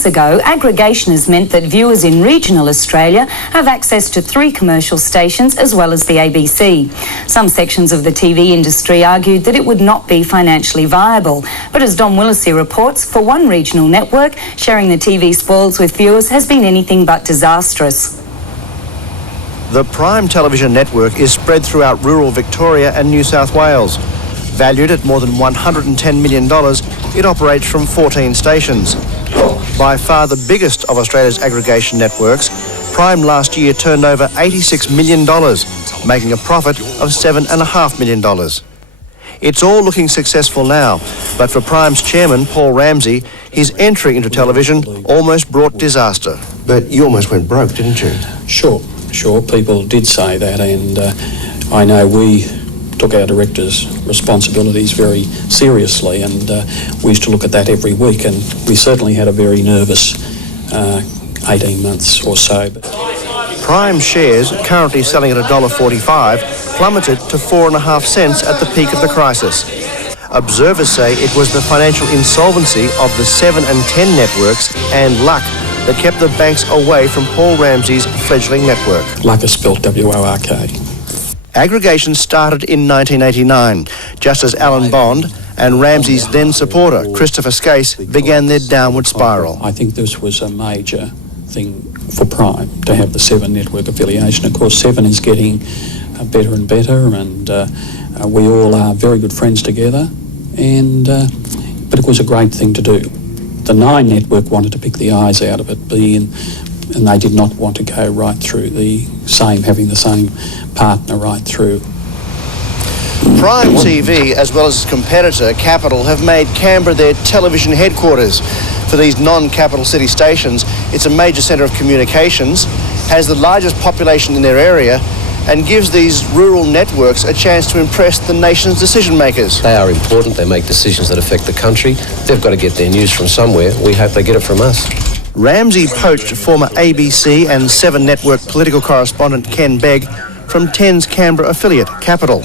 weeks ago, aggregation has meant that viewers in regional Australia have access to 3 commercial stations as well as the ABC. Some sections of the TV industry argued that it would not be financially viable. But as Don Willesee reports, for one regional network, sharing the TV spoils with viewers has been anything but disastrous. The Prime television network is spread throughout rural Victoria and New South Wales. Valued at more than $110 million, it operates from 14 stations. By far the biggest of Australia's aggregation networks, Prime last year turned over $86 million, making a profit of $7.5 million. It's all looking successful now, but for Prime's chairman, Paul Ramsey, his entry into television almost brought disaster. But you almost went broke, didn't you? Sure, people did say that, and I know we took our directors' responsibilities very seriously, and we used to look at that every week, and we certainly had a very nervous 18 months or so. Prime shares, currently selling at $1.45, plummeted to 4.5 cents at the peak of the crisis. Observers say it was the financial insolvency of the 7 and 10 networks and luck that kept the banks away from Paul Ramsey's fledgling network. Luck is spelled W-O-R-K. Aggregation started in 1989, just as Alan Bond and Ramsey's then supporter, Christopher Skase, began their downward spiral. I think this was a major thing for Prime, to have the 7 network affiliation. Of course, 7 is getting better and better, and we all are very good friends together, and but it was a great thing to do. The 9 network wanted to pick the eyes out of it, and they did not want to go right through having the same partner right through. Prime TV, as well as its competitor, Capital, have made Canberra their television headquarters. For these non-capital city stations, it's a major centre of communications, has the largest population in their area, and gives these rural networks a chance to impress the nation's decision makers. They are important, they make decisions that affect the country. They've got to get their news from somewhere. We hope they get it from us. Ramsey poached former ABC and 7 network political correspondent Ken Begg from 10's Canberra affiliate, Capital.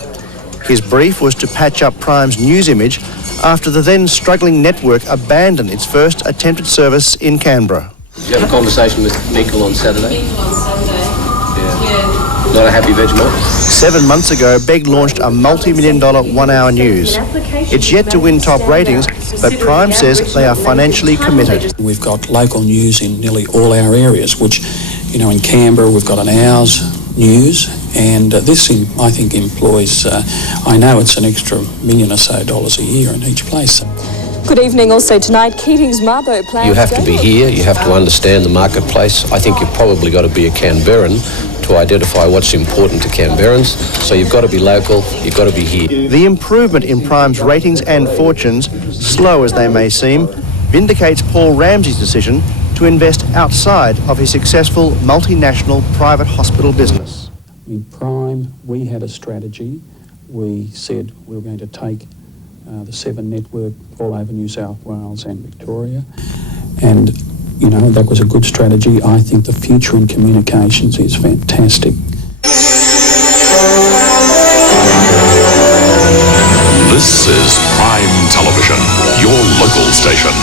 His brief was to patch up Prime's news image after the then struggling network abandoned its first attempted service in Canberra. Did you have a conversation with Michael on Saturday? Yeah. Not a happy Vegemite? 7 months ago, Begg launched a multi-million-dollar 1-hour news. It's yet to win top ratings, but Prime says they are financially committed. We've got local news in nearly all our areas, which, in Canberra we've got an hour's news, and this, I think, employs, I know it's an extra $1 million or so a year in each place. Good evening. Also tonight, Keating's Mabo plans. You have to be here, you have to understand the marketplace. I think you've probably got to be a Canberran to identify what's important to Canberrans. So you've got to be local, you've got to be here. The improvement in Prime's ratings and fortunes, slow as they may seem, vindicates Paul Ramsey's decision to invest outside of his successful multinational private hospital business. In Prime, we had a strategy. We said we were going to take the 7 network all over New South Wales and Victoria, and that was a good strategy. I think the future in communications is fantastic. This is Prime Television, your local station.